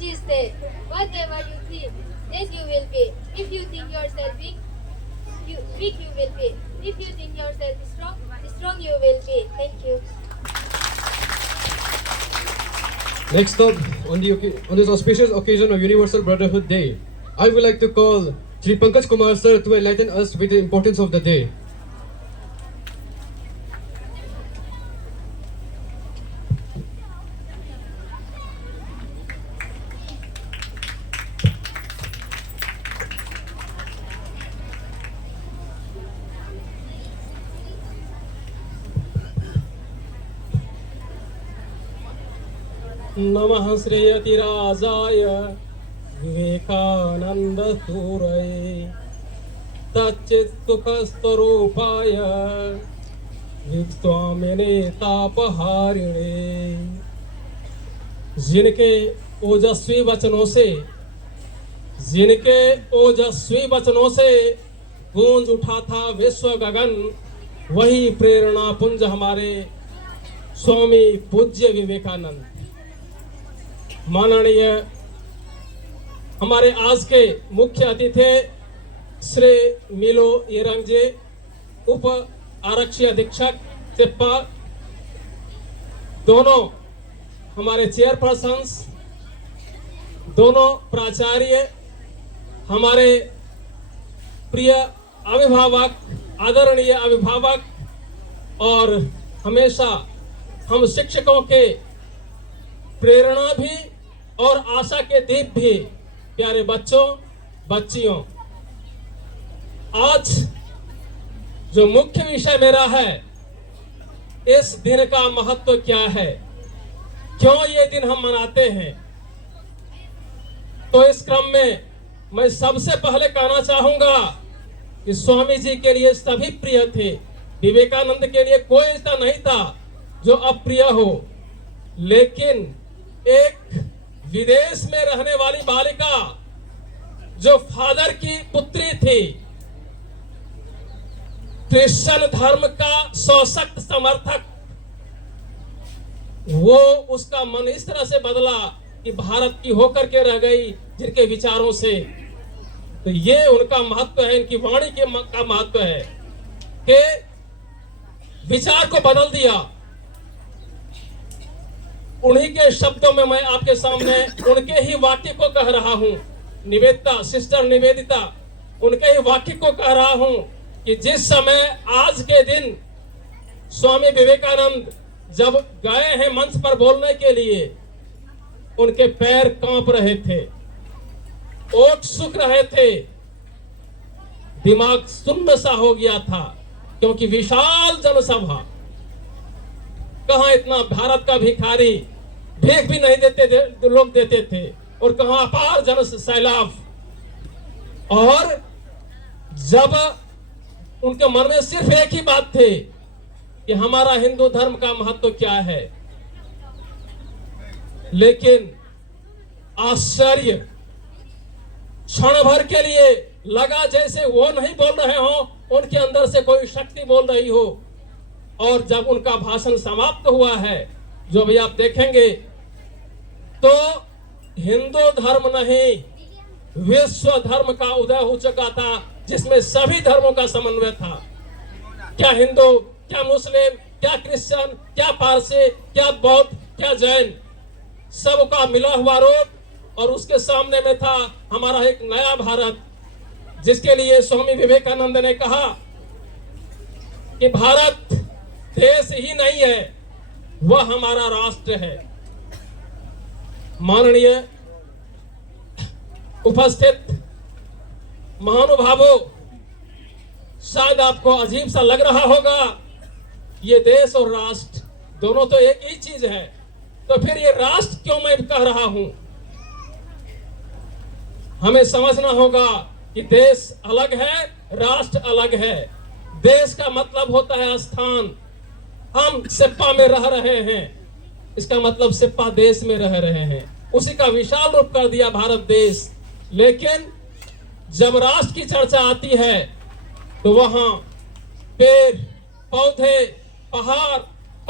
Swamiji said, whatever you think, that you will be. If you think yourself weak, you will be. If you think yourself strong you will be. Thank you. Next up, on this auspicious occasion of Universal Brotherhood Day, I would like to call Shri Pankaj Kumar sir to enlighten us with the importance of the day. नमः श्रेयतिराजाय विवेकानंद सूरये तच्चित्सुखस्वरूपाय विस्वामिने तापहारिणे। जिनके ओजस्वी वचनों से गूंज उठा था विश्व गगन, वही प्रेरणा पुंज हमारे स्वामी पूज्य विवेकानंद। माननीय हमारे आज के मुख्य अतिथि श्री मिलो येरंगजे, उप आरक्षी अधीक्षक सिप्पा, दोनों हमारे चेयरपर्सन्स, दोनों प्राचार्य, हमारे प्रिय अभिभावक, आदरणीय अभिभावक, और हमेशा हम शिक्षकों के प्रेरणा भी और आशा के दीप भी प्यारे बच्चों बच्चियों, आज जो मुख्य विषय मेरा है, इस दिन का महत्व क्या है, क्यों ये दिन हम मनाते हैं। तो इस क्रम में मैं सबसे पहले कहना चाहूंगा कि स्वामी जी के लिए सभी प्रिय थे, विवेकानंद के लिए कोई ऐसा नहीं था जो अप्रिय हो। लेकिन एक विदेश में रहने वाली बालिका जो फादर की पुत्री थी, क्रिश्चियन धर्म का सशक्त समर्थक, वो उसका मन इस तरह से बदला कि भारत की होकर के रह गई जिनके विचारों से। तो ये उनका महत्व है, इनकी वाणी का महत्व है कि विचार को बदल दिया। उन्हीं के शब्दों में मैं आपके सामने उनके ही वाक्य को कह रहा हूं। निवेदिता, सिस्टर निवेदिता, उनके ही वाक्य को कह रहा हूं कि जिस समय आज के दिन स्वामी विवेकानंद जब गए हैं मंच पर बोलने के लिए, उनके पैर कांप रहे थे, ओठ सूख रहे थे, दिमाग सुन्न सा हो गया था, क्योंकि विशाल जनसभा, कहां इतना भारत का भिखारी भीख भी नहीं देते थे, लोग देते थे, और कहां अपार जन सैलाब। और जब उनके मन में सिर्फ एक ही बात थी कि हमारा हिंदू धर्म का महत्व क्या है, लेकिन आश्चर्य क्षण भर के लिए लगा जैसे वो नहीं बोल रहे हो, उनके अंदर से कोई शक्ति बोल रही हो। और जब उनका भाषण समाप्त हुआ है, जो भी आप देखेंगे, तो हिंदू धर्म नहीं विश्व धर्म का उदय हो चुका था, जिसमें सभी धर्मों का समन्वय था। क्या हिंदू, क्या मुस्लिम, क्या क्रिश्चियन, क्या पारसी, क्या बौद्ध, क्या जैन, सबका मिला हुआ रूप। और उसके सामने में था हमारा एक नया भारत, जिसके लिए स्वामी विवेकानंद ने कहा कि भारत देश ही नहीं है, वह हमारा राष्ट्र है। माननीय उपस्थित महानुभावों, शायद आपको अजीब सा लग रहा होगा, ये देश और राष्ट्र दोनों तो एक ही चीज है, तो फिर ये राष्ट्र क्यों मैं कह रहा हूं। हमें समझना होगा कि देश अलग है, राष्ट्र अलग है। देश का मतलब होता है स्थान। हम सिप्पा में रह रहे हैं, इसका मतलब सिप्पा देश में रह रहे हैं, उसी का विशाल रूप कर दिया भारत देश। लेकिन जब राष्ट्र की चर्चा आती है, तो वहां पेड़ पौधे, पहाड़,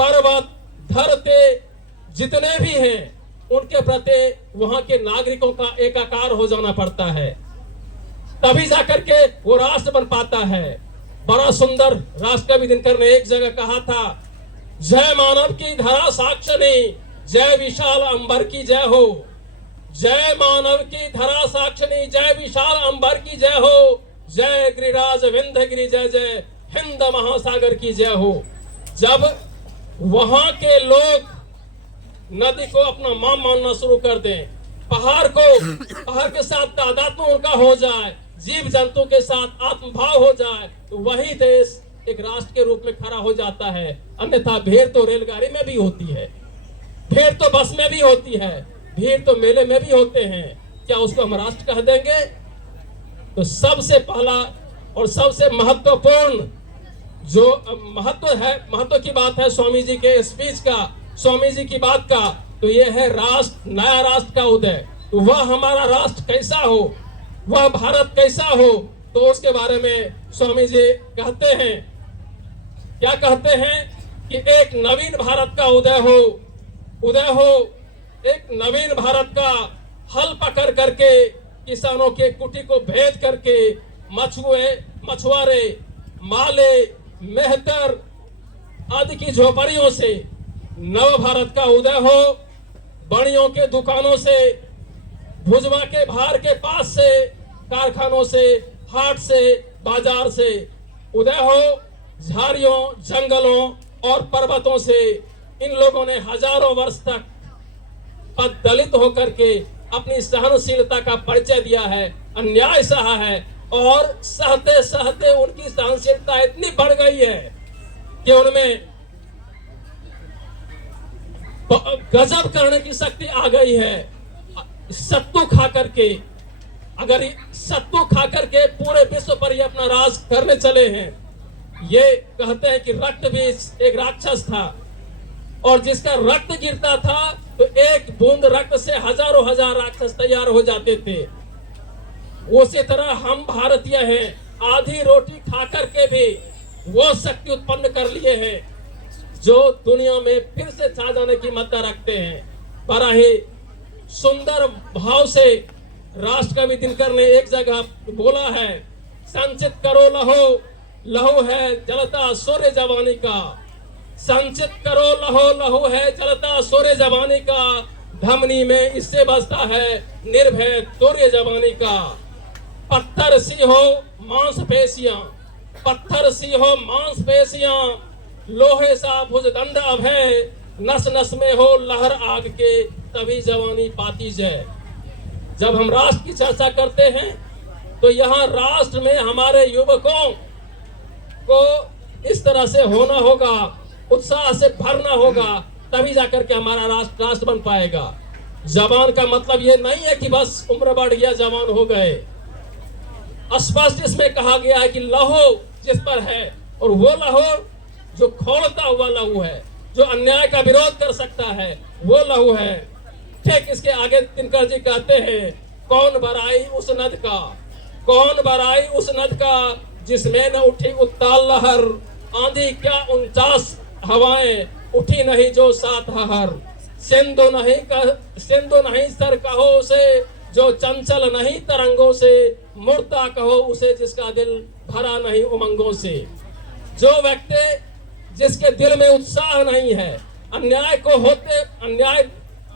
पर्वत, धरती जितने भी हैं, उनके प्रति वहां के नागरिकों का एकाकार हो जाना पड़ता है, तभी जाकर के वो राष्ट्र बन पाता है। बड़ा सुंदर राष्ट्रकवि दिनकर ने एक जगह कहा था, जय मानव की धरा साक्षिणी, जय विशाल अंबर की जय हो। जय मानव की धरा साक्षिणी, जय विशाल अंबर की जय हो। जय गिरिराज विंध्यगिरि, जय जय हिंद महासागर की जय हो। जब वहां के लोग नदी को अपना मां मानना शुरू कर दें, पहाड़ के साथ तादात्म्य उनका हो जाए, जीव जंतु के साथ आत्मभाव हो जाए, तो वही देश एक राष्ट्र के रूप में खड़ा हो जाता है। अन्यथा भीड़ तो रेलगाड़ी में भी होती है, भीड़ तो बस में भी होती है, भीड़ तो मेले में भी होते हैं, क्या उसको हम राष्ट्र कह देंगे? तो सबसे पहला और सबसे महत्वपूर्ण जो महत्व की बात है स्वामी जी के स्पीच का, स्वामी जी की बात का, तो यह है राष्ट्र, नया राष्ट्र का उदय। तो वह हमारा राष्ट्र कैसा हो, वह भारत कैसा हो, तो उसके बारे में स्वामी जी कहते हैं, क्या कहते हैं कि एक नवीन भारत का उदय हो, एक नवीन भारत का हल पकड़ करके, किसानों के कुटी को भेद करके, मछुआरे, माले, मेहतर आदि की झोपड़ियों से नव भारत का उदय हो। बड़ियों के दुकानों से, भुजवा के भार के पास से, कारखानों से, हाट से, बाजार से उदय हो। झाड़ियों, जंगलों और पर्वतों से इन लोगों ने हजारों वर्ष तक दलित होकर के अपनी सहनशीलता का परिचय दिया है, अन्याय सहा है, और सहते सहते उनकी सहनशीलता इतनी बढ़ गई है कि उनमें गजब करने की शक्ति आ गई है। सत्तू खा करके, अगर सत्तू खा करके पूरे विश्व पर ये अपना राज करने चले हैं। ये कहते हैं कि रक्त भी एक राक्षस था, और जिसका रक्त गिरता था तो एक बूंद रक्त से हजारों हजार राक्षस तैयार हो जाते थे। उसी तरह हम भारतीय हैं, आधी रोटी खा करके भी वो शक्ति उत्पन्न कर लिए हैं जो दुनिया में फिर से छा जाने की मत्ता रखते हैं। बड़ा ही सुंदर भाव से राष्ट्रकवि दिनकर ने एक जगह बोला है, संचित करो लहो, लहू है जलता सूर्य जवानी का। संचित करो लहो, लहू है जलता सूर्य जवानी का। धमनी में इससे बसता है निर्भय तुर्य जवानी का। पत्थर सी हो मांसपेशियां, पत्थर सी हो मांसपेशियां, लोहे सा भुजदंड अभय, नस नस में हो लहर आग के, तभी जवानी पाती जय। जब हम राष्ट्र की चर्चा करते हैं तो यहाँ राष्ट्र में हमारे युवकों को इस तरह से होना होगा, उत्साह से भरना होगा, तभी जाकर के हमारा राष्ट्र बन पाएगा। जवान का मतलब ये नहीं है कि बस उम्र बढ़ गया जवान हो गए। स्पष्ट इसमें कहा गया है कि लहू जिस पर है, और वो लहू जो खोलता हुआ लहू है, जो अन्याय का विरोध कर सकता है, वो लहू है। ठीक इसके आगे दिनकर जी कहते हैं, कौन बराई उस नद का, कौन बराई उस नद का, जिसमें न उठी उत्ताल लहर, आंधी क्या 49 हवाएं, उठी नहीं जो 7 हहर। सिंधु नहीं सर कहो उसे, जो चंचल नहीं तरंगों से, मुर्दा कहो उसे जिसका दिल भरा नहीं उमंगों से। जो व्यक्ति जिसके दिल में उत्साह नहीं है, अन्याय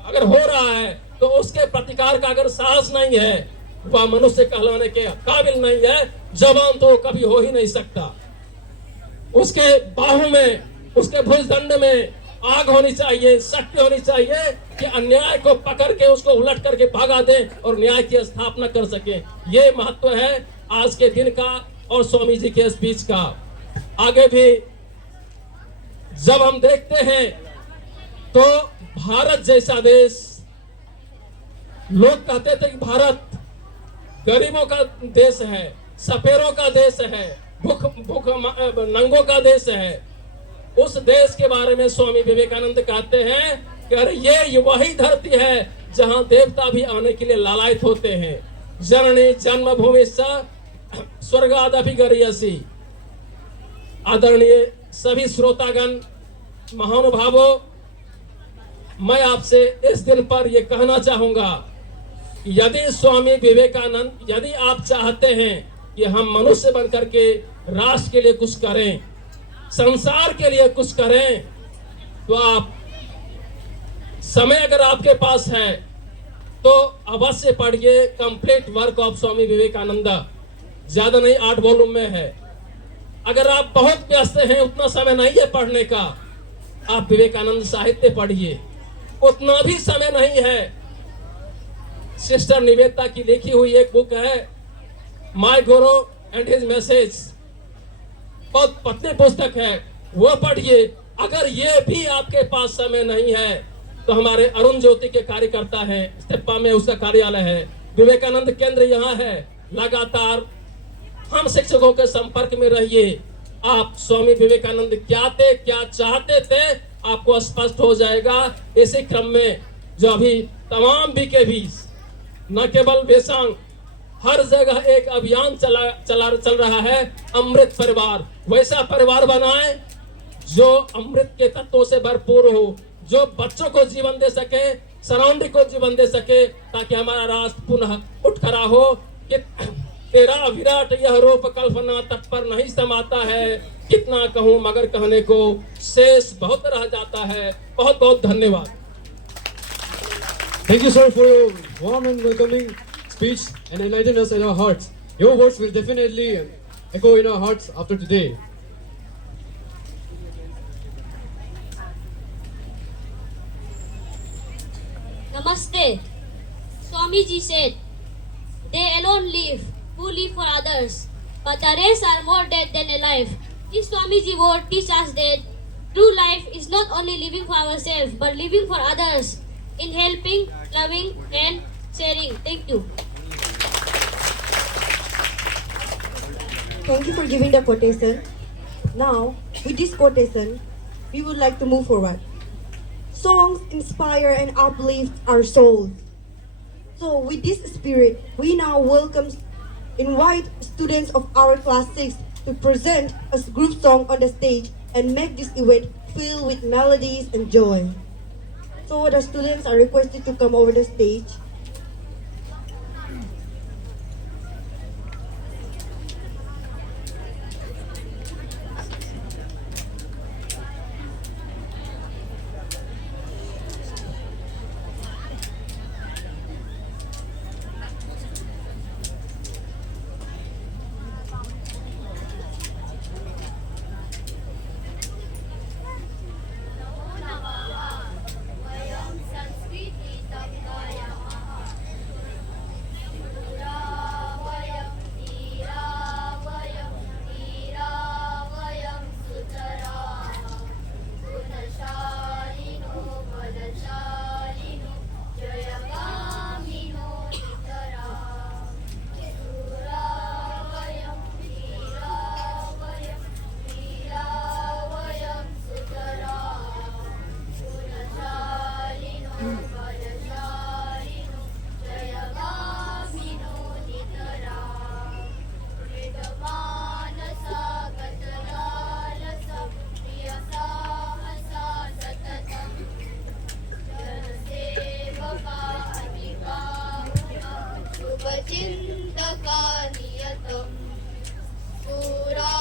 अगर हो रहा है तो उसके प्रतिकार का अगर साहस नहीं है, वह मनुष्य कहलाने के काबिल नहीं है। जवान तो कभी हो ही नहीं सकता। उसके बाहु में, उसके भुजदंड में आग होनी चाहिए, शक्ति होनी चाहिए कि अन्याय को पकड़ के उसको उलट करके भागा दे और न्याय की स्थापना कर सके। ये महत्व है आज के दिन का और स्वामी जी के स्पीच का। आगे भी जब हम देखते हैं तो भारत जैसा देश, लोग कहते थे कि भारत गरीबों का देश है, सपेरों का देश है, भूख नंगों का देश है। उस देश के बारे में स्वामी विवेकानंद कहते हैं कि अरे ये वही धरती है जहां देवता भी आने के लिए लालायित होते हैं। जननी जन्मभूमि स्वर्गादपि गरीयसी। आदरणीय सभी श्रोतागण, महानुभावों, मैं आपसे इस दिन पर यह कहना चाहूंगा कि यदि स्वामी विवेकानंद, यदि आप चाहते हैं कि हम मनुष्य बनकर के राष्ट्र के लिए कुछ करें, संसार के लिए कुछ करें, तो आप समय अगर आपके पास है तो अवश्य पढ़िए complete work of Swami Vivekananda. ज्यादा नहीं, 8 वॉल्यूम में है। अगर आप बहुत व्यस्त हैं, उतना समय नहीं है पढ़ने का, आप विवेकानंद साहित्य पढ़िए, उतना भी समय नहीं है। सिस्टर निवेदिता की लिखी हुई एक बुक है, my Guru and his message, बहुत पतली पुस्तक है, वो पढ़िए। अगर ये भी आपके पास समय नहीं है तो हमारे अरुण ज्योति के कार्यकर्ता हैं, इस्तेपा में उसका कार्यालय है, विवेकानंद केंद्र यहाँ है। लगातार हम शिक्षकों के संपर्क में रहिए। आप स्वामी विवेकानंद क्या थे, क्या चाहते थे, आपको स्पष्ट हो जाएगा। इसी क्रम में जो अभी तमाम BKVs, न केवल बेसांग, हर जगह एक अभियान चल रहा है, अमृत परिवार। वैसा परिवार बनाएं जो अमृत के तत्वों से भरपूर हो, जो बच्चों को जीवन दे सके, सराउंडिंग को जीवन दे सके, ताकि हमारा राष्ट्र पुनः उठ खड़ा हो। कि तेरा विराट यह रूप कल्पना तक पर नहीं समाता है, कितना कहूं मगर कहने को शेष बहुत रह जाता है। बहुत बहुत धन्यवाद। Thank you, sir, for your warm and welcoming speech and enlighten us in our hearts. Your words will definitely echo in our hearts after today. Namaste. Swamiji said, "They alone live who live for others, but the rest are more dead than alive." This Swamiji word teaches us that true life is not only living for ourselves, but living for others in helping, loving, and sharing. Thank you. Thank you for giving the quotation. Now, with this quotation, we would like to move forward. Songs inspire and uplift our souls. So, with this spirit, we now invite students of our class 6 to present a group song on the stage and make this event filled with melodies and joy. So, the students are requested to come over the stage. चिन्तकानियतं सूरा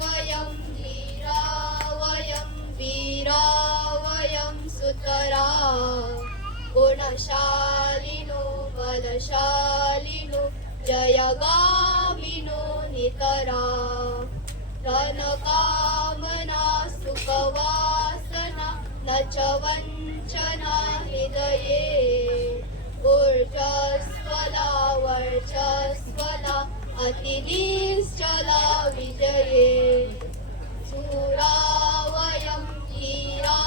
वयं धीरा वयं वीरा वयं सुतरा गुणशालिनो बलशालिनो जयगामिनो नितरा धनकामना सुखवासना न च वञ्चना हृदये ऊर्जस्वला वर्चस्वला अतिनिश्चला विजये सूरा वयं धीरा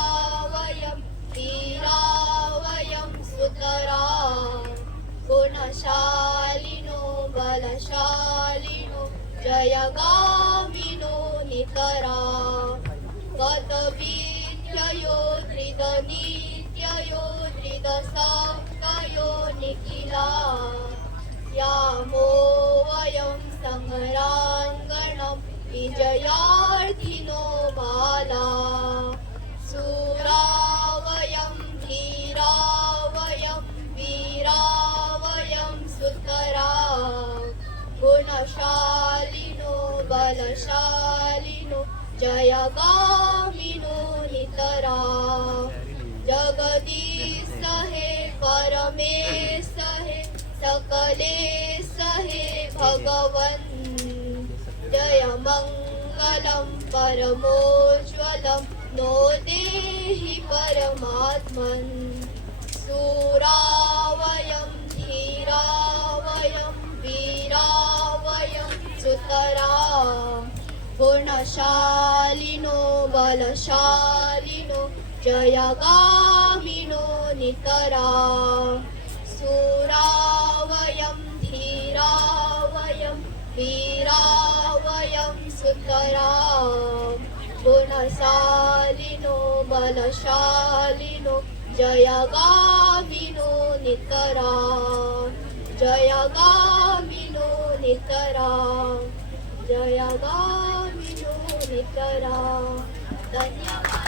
वयं वीरा वयं सुतरा गुणशालिनो बलशालिनो जयगामिनो नितरा गतवीर्ययो धृतनीत्ययो धृतसंकयो निखिला यामो वयं संग्राङ्गणं विजयार्थिनो बाला सूरा वयं धीरा जयगामिनो नितरा जगदीश हे परमेश हे सकलेश हे भगवन् जय मङ्गलं परमोज्ज्वलं नो देहि परमात्मन् सूरावयं धीरावयं वीरावयं सुतरा गुणशालिनो बलशालिनो जयगामिनो नितरा सूरावयं धीरावयं वीरावयं सुतरा गुणशालिनो बलशालिनो जयगामिनो नितरा जयगामिनो नितरा जयगामिनो नितरा धन्यवाद.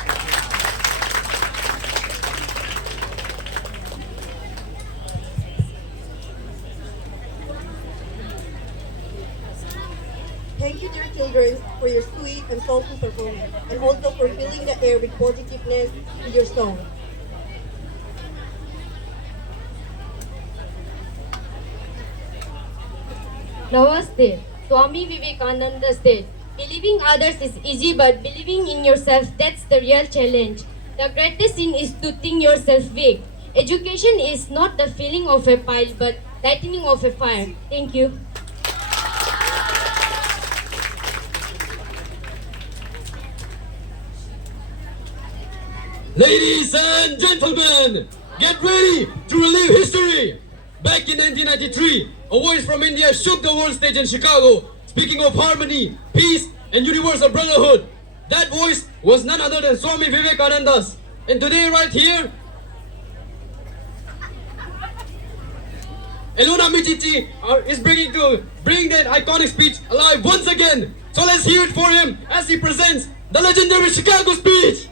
Thank you, dear children, for your sweet and soulful performance, and also for filling the air with positiveness with your song. Namaste. Swami Vivekananda said, believing others is easy, but believing in yourself, that's the real challenge. The greatest sin is to think yourself weak. Education is not the filling of a pile, but lightening of a fire. Thank you. Ladies and gentlemen, get ready to relive history. Back in 1993, a voice from India shook the world stage in Chicago, speaking of harmony, peace, and universal brotherhood. That voice was none other than Swami Vivekananda's. And today, right here, Elona Michichi is bringing that iconic speech alive once again. So let's hear it for him as he presents the legendary Chicago speech.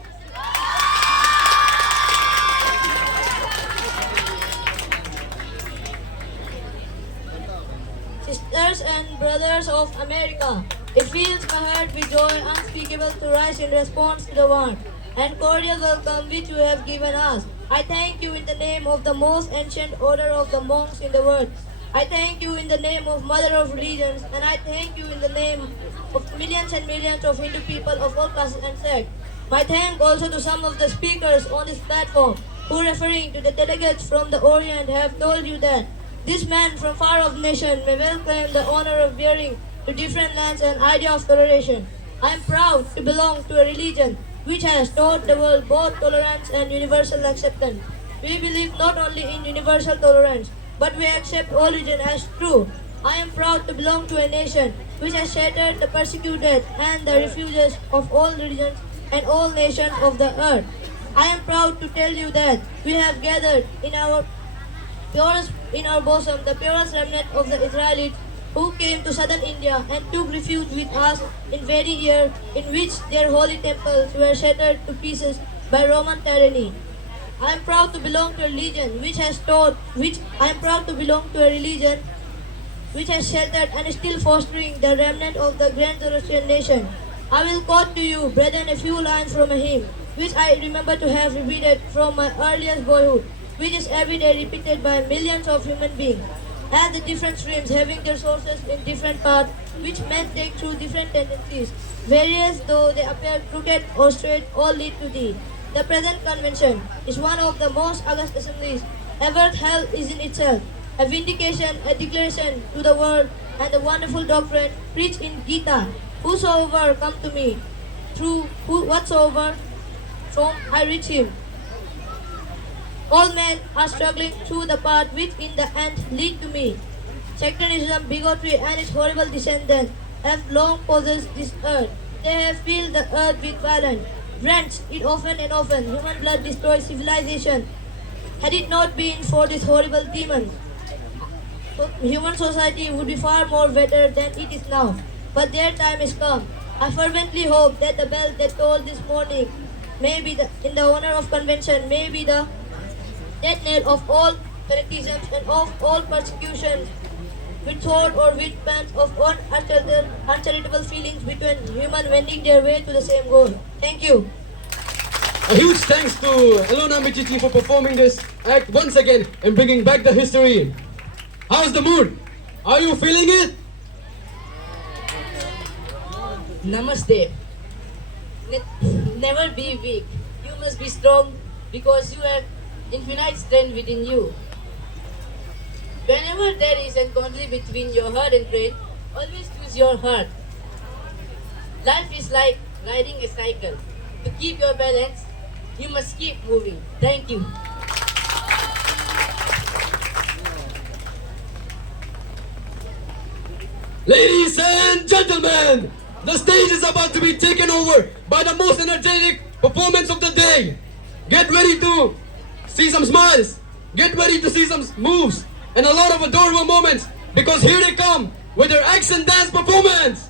Sisters and brothers of America, it fills my heart with joy unspeakable to rise in response to the warm and cordial welcome which you have given us. I thank you in the name of the most ancient order of the monks in the world. I thank you in the name of Mother of Religions, and I thank you in the name of millions and millions of Hindu people of all castes and sects. My thanks also to some of the speakers on this platform who, referring to the delegates from the Orient, have told you that this man from far off nation may well claim the honor of bearing to different lands an idea of toleration. I am proud to belong to a religion which has taught the world both tolerance and universal acceptance. We believe not only in universal tolerance, but we accept all religion as true. I am proud to belong to a nation which has shattered the persecuted and the refugees of all religions and all nations of the earth. I am proud to tell you that we have gathered in our bosom the purest remnant of the Israelites who came to southern India and took refuge with us in very year in which their holy temples were shattered to pieces by Roman tyranny. I am proud to belong to a religion which has sheltered and is still fostering the remnant of the grand Zoroastrian nation. I will quote to you, brethren, a few lines from a hymn, which I remember to have repeated from my earliest boyhood, which is every day repeated by millions of human beings. As the different streams having their sources in different paths, which men take through different tendencies, various though they appear crooked or straight, all lead to thee. The present convention is one of the most august assemblies ever held is in itself, a vindication, a declaration to the world, and the wonderful doctrine preached in Gita. Whosoever come to me, through whatsoever from I reach him. All men are struggling through the path which in the end lead to me. Sectarianism, bigotry, and its horrible descendants have long possessed this earth. They have filled the earth with violence, drenched it often and often. Human blood destroys civilization. Had it not been for these horrible demons, human society would be far more better than it is now. But their time is come. I fervently hope that the bell that tolled this morning may be in the honor of convention, may be the death knell of all fanaticisms and of all persecutions with thought or with bands of uncharitable feelings between human wending their way to the same goal. Thank you. A huge thanks to Alona Michichi for performing this act once again and bringing back the history. How's the mood? Are you feeling it? Namaste. Never be weak. You must be strong because you have infinite strength within you. Whenever there is a conflict between your heart and brain, always choose your heart. Life is like riding a cycle. To keep your balance, you must keep moving. Thank you. Ladies and gentlemen, the stage is about to be taken over by the most energetic performance of the day. Get ready to see some smiles. Get ready to see some moves and a lot of adorable moments because here they come with their action dance performance.